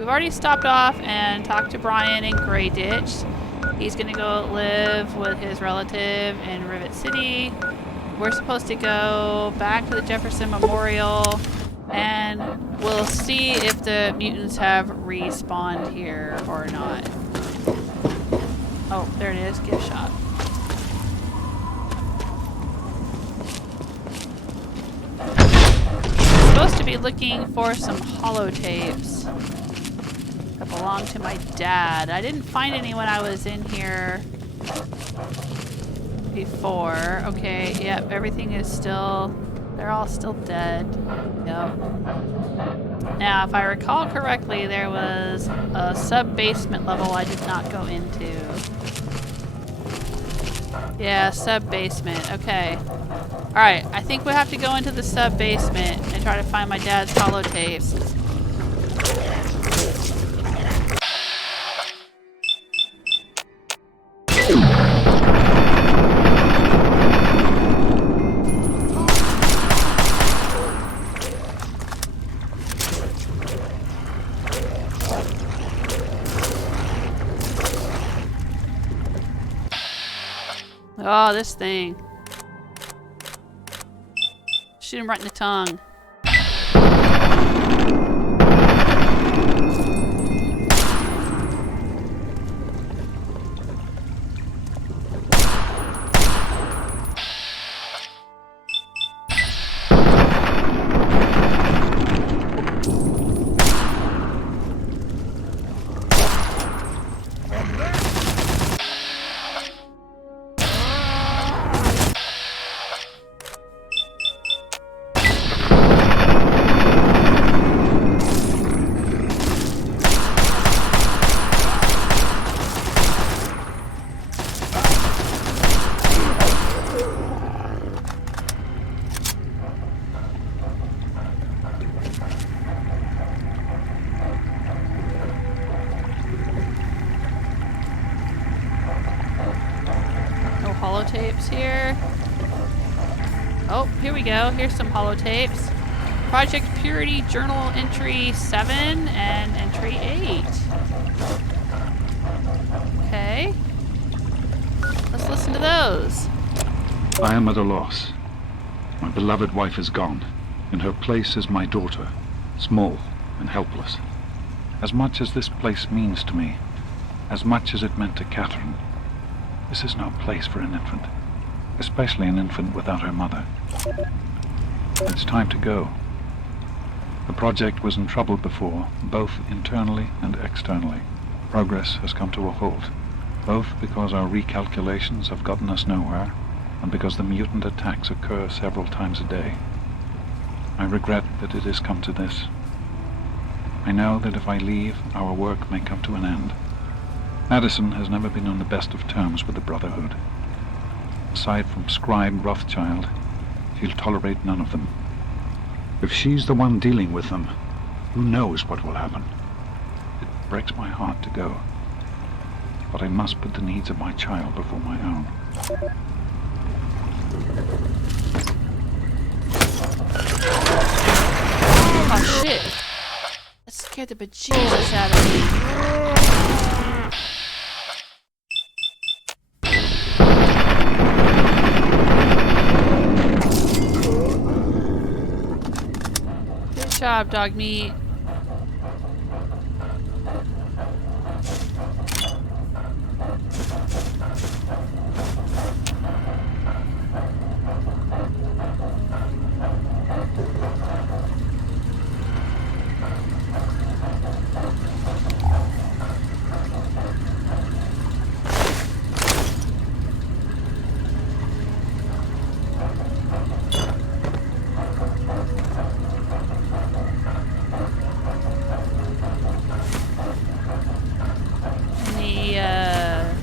we've already stopped off and talked to Brian in Grey Ditch. He's gonna go live with his relative in Rivet City. We're supposed to go back to the Jefferson Memorial, and we'll see if the mutants have respawned here or not. Oh, there it is. Gift shop. I'm supposed to be looking for some holotapes that belong to my dad. I didn't find any when I was in here before. Okay, yep, everything is still... They're all still dead. Yep. Now, if I recall correctly, there was a sub-basement level I did not go into. Yeah, sub-basement. Okay. Alright, I think we have to go into the sub-basement and try to find my dad's holotapes. Oh, this thing. Shoot him right in the tongue. Holotapes here. Oh, here we go. Here's some holotapes. Project Purity Journal Entry 7 and Entry 8. Okay. Let's listen to those. I am at a loss. My beloved wife is gone. In her place is my daughter, small and helpless. As much as this place means to me, as much as it meant to Catherine, this is no place for an infant, especially an infant without her mother. It's time to go. The project was in trouble before, both internally and externally. Progress has come to a halt, both because our recalculations have gotten us nowhere, and because the mutant attacks occur several times a day. I regret that it has come to this. I know that if I leave, our work may come to an end. Addison has never been on the best of terms with the Brotherhood. Aside from Scribe Rothschild, she'll tolerate none of them. If she's the one dealing with them, who knows what will happen? It breaks my heart to go. But I must put the needs of my child before my own. Oh shit! That scared the bejesus out of me. Good job, Dogmeat.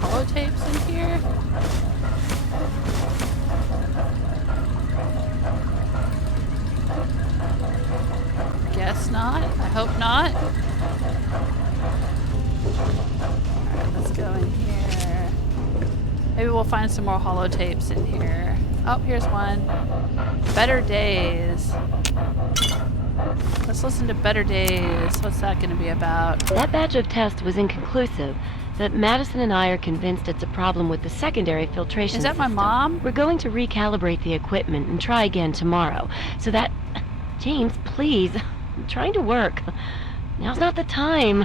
Holotapes in here? Guess not. I hope not. Alright, let's go in here. Maybe we'll find some more holotapes in here. Oh, here's one. Better Days. Let's listen to Better Days. What's that going to be about? That batch of tests was inconclusive, but Madison and I are convinced it's a problem with the secondary filtration Is that my system. mom? We're going to recalibrate the equipment and try again tomorrow, so that... James, please. I'm trying to work. Now's not the time.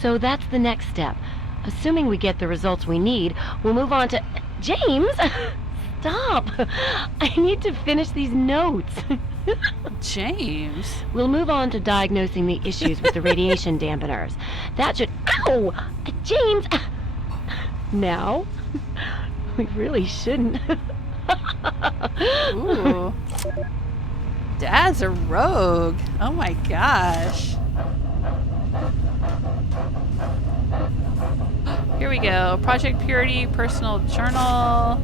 So that's the next step. Assuming we get the results we need, we'll move on to... James! Stop! I need to finish these notes. James. We'll move on to diagnosing the issues with the radiation dampeners. That should... Ow! James! Now? We really shouldn't. Ooh. Dad's a rogue. Oh my gosh. Here we go. Project Purity, personal journal.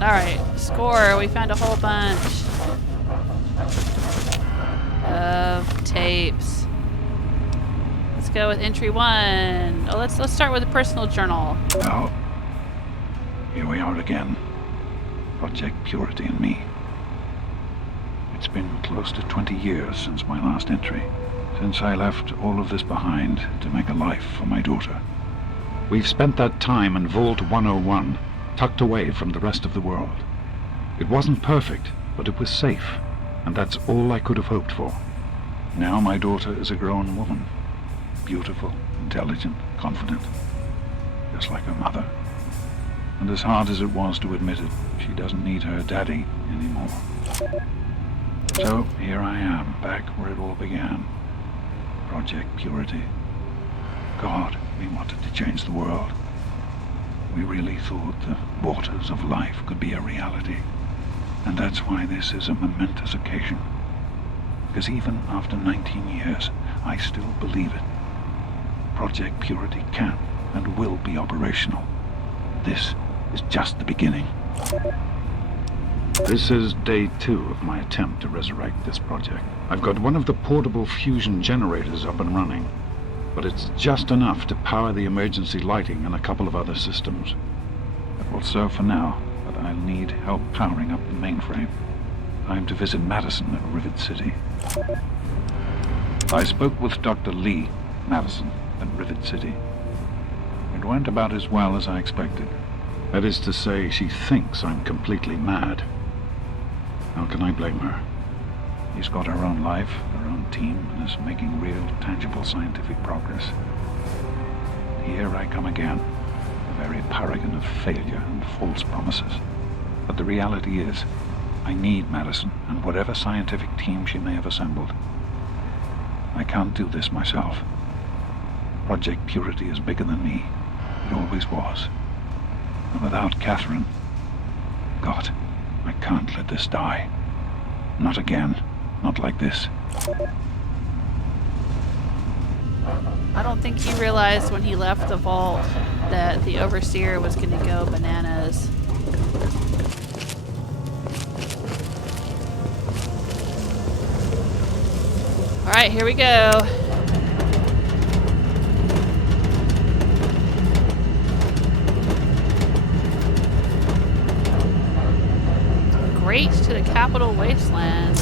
Alright, score. We found a whole bunch of tapes. Let's go with entry 1. Oh, let's start with the personal journal. Well, here we are again. Project Purity and me. It's been close to 20 years since my last entry. Since I left all of this behind to make a life for my daughter. We've spent that time in Vault 101, tucked away from the rest of the world. It wasn't perfect, but it was safe, and that's all I could have hoped for. Now my daughter is a grown woman. Beautiful, intelligent, confident. Just like her mother. And as hard as it was to admit it, she doesn't need her daddy anymore. So here I am, back where it all began. Project Purity. God, we wanted to change the world. We really thought the waters of life could be a reality. And that's why this is a momentous occasion. Because even after 19 years, I still believe it. Project Purity can and will be operational. This is just the beginning. This is day 2 of my attempt to resurrect this project. I've got one of the portable fusion generators up and running, but it's just enough to power the emergency lighting and a couple of other systems. That will serve for now, but I'll need help powering up the mainframe. Time to visit Madison at Rivet City. I spoke with Dr. Lee Madison at Rivet City. It went about as well as I expected. That is to say, she thinks I'm completely mad. How can I blame her? She's got her own life, her own team, and is making real, tangible scientific progress. Here I come again, the very paragon of failure and false promises. But the reality is, I need Madison and whatever scientific team she may have assembled. I can't do this myself. Project Purity is bigger than me. It always was. And without Catherine, God, I can't let this die. Not again. Not like this. I don't think he realized when he left the vault that the overseer was going to go bananas. Alright, here we go. Great to the capital wasteland.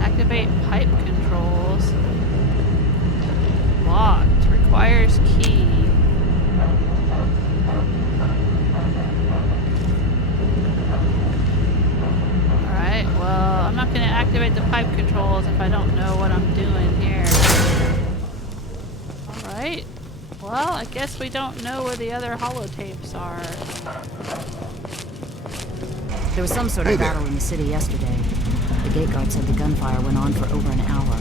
Activate pipe controls. Locked. Requires key. Alright, well, I'm not going to activate the pipe controls if I don't know what I'm doing here. Alright. Well, I guess we don't know where the other holotapes are. There was some sort of battle in the city yesterday. The gate guard said the gunfire went on for over an hour.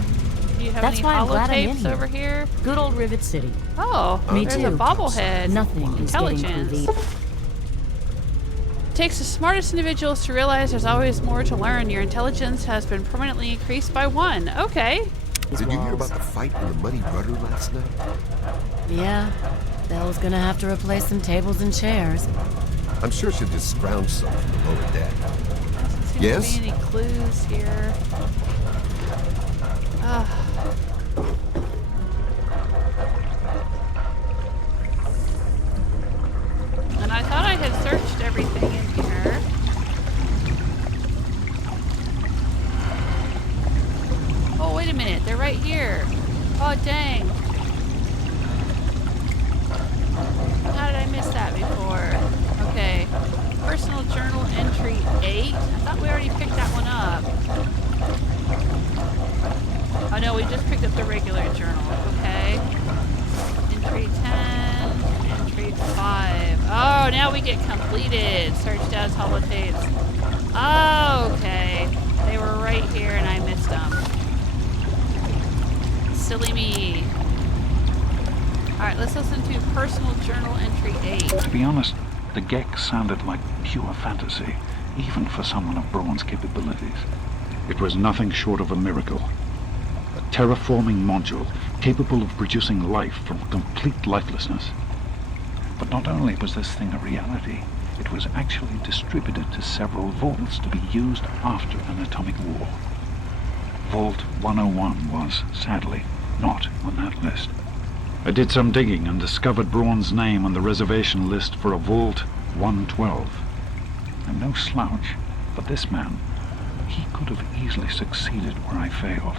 Do you have That's any why I'm glad I'm in holotapes here. over here? Good old Rivet City. Oh, Me there's too. a bobblehead. Nothing is getting through Intelligence. the... It takes the smartest individuals to realize there's always more to learn. Your intelligence has been permanently increased by 1. Okay. these Did you hear walls. about the fight in the Muddy Rudder last night? Yeah. Belle's gonna have to replace some tables and chairs. I'm sure she'll just scrounge some from the lower deck. Doesn't seem Yes? to be any clues here. everything in here. Oh, wait a minute. They're right here. Oh, dang. How did I miss that before? Okay. Personal journal entry 8. I thought we already picked that one up. Oh no, we just picked up the regular journal. Okay. Entry 10. Entry 5. Oh, now we get completed. Searched as holotapes. Oh, okay. They were right here and I missed them. Silly me. Alright, let's listen to personal journal entry 8. To be honest, the Gek sounded like pure fantasy, even for someone of Braun's capabilities. It was nothing short of a miracle. A terraforming module capable of producing life from complete lifelessness. But not only was this thing a reality, it was actually distributed to several vaults to be used after an atomic war. Vault 101 was, sadly, not on that list. I did some digging and discovered Braun's name on the reservation list for a Vault 112. I'm no slouch, but this man, he could have easily succeeded where I failed.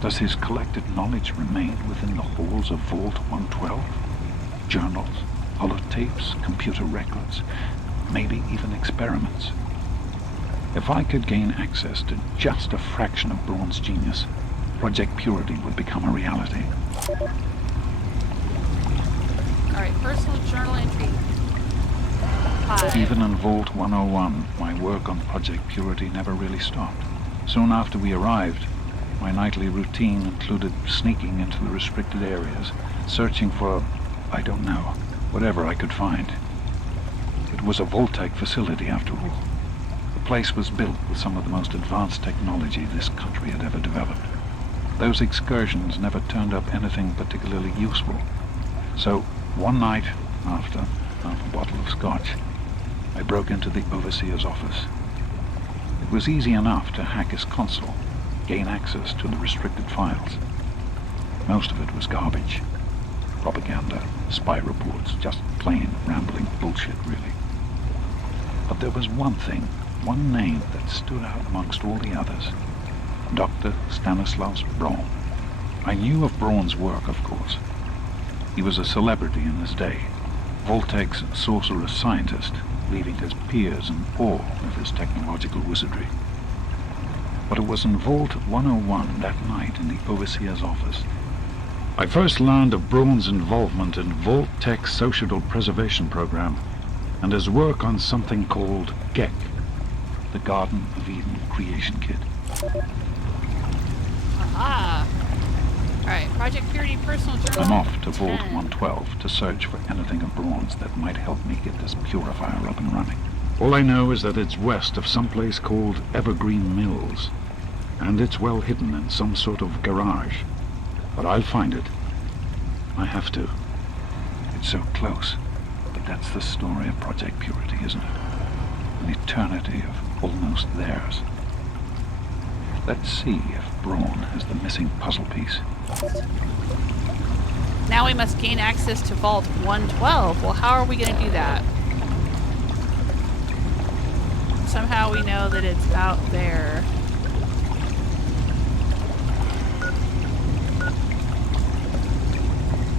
Does his collected knowledge remain within the halls of Vault 112? Journals, holotapes, computer records, maybe even experiments. If I could gain access to just a fraction of Braun's genius, Project Purity would become a reality. Alright, personal journal entry 5. Even in Vault 101, my work on Project Purity never really stopped. Soon after we arrived, my nightly routine included sneaking into the restricted areas, searching for, I don't know, whatever I could find. It was a Voltaic facility after all. The place was built with some of the most advanced technology this country had ever developed. Those excursions never turned up anything particularly useful. So, one night, after half a bottle of scotch, I broke into the overseer's office. It was easy enough to hack his console, gain access to the restricted files. Most of it was garbage. Propaganda, spy reports, just plain rambling bullshit, really. But there was one thing, one name that stood out amongst all the others. Dr. Stanislaus Braun. I knew of Braun's work, of course. He was a celebrity in his day, Voltaic's sorcerous scientist, leaving his peers in awe of his technological wizardry. But it was in Vault 101 that night in the overseer's office I first learned of Braun's involvement in Voltec's Social Preservation Program and his work on something called Gek, the Garden of Eden Creation Kit. Aha! Alright, Project Purity personal journal. I'm off to Vault 10. 112 to search for anything of Braun's that might help me get this purifier up and running. All I know is that it's west of some place called Evergreen Mills, and it's well hidden in some sort of garage. But I'll find it. I have to. It's so close, but that's the story of Project Purity, isn't it? An eternity of almost theirs. Let's see if Braun has the missing puzzle piece. Now we must gain access to Vault 112. Well, how are we going to do that? Somehow we know that it's out there.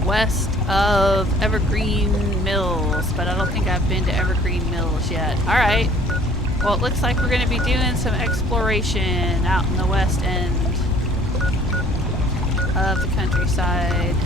West of Evergreen Mills, but I don't think I've been to Evergreen Mills yet. Alright. Well, it looks like we're going to be doing some exploration out in the west end of the countryside.